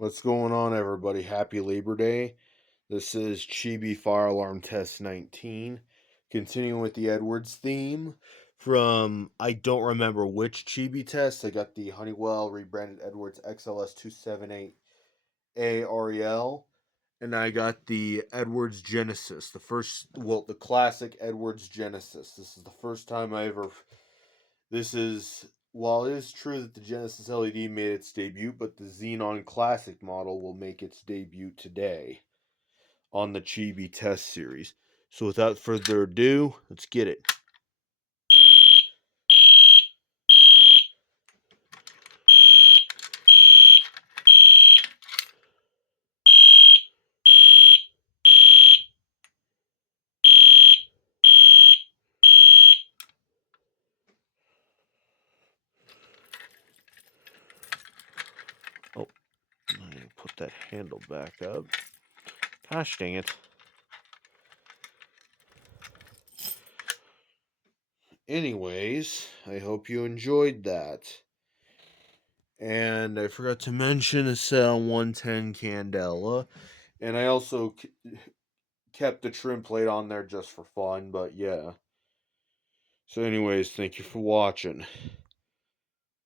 What's going on, everybody? Happy Labor Day. This is Chibi Fire Alarm Test 19. Continuing with the Edwards theme from I don't remember which Chibi test. I got the Honeywell rebranded Edwards XLS 278A REL. And I got the Edwards Genesis, the classic Edwards Genesis. This is the first time I ever. This is While it is true that the Genesis LED made its debut, but the Xenon Classic model will make its debut today on the Chibi Test Series. So without further ado, let's get it. Oh, I need to put that handle back up. Gosh dang it. Anyways, I hope you enjoyed that. And I forgot to mention a cell 110 Candela. And I also kept the trim plate on there just for fun, but yeah. So anyways, thank you for watching.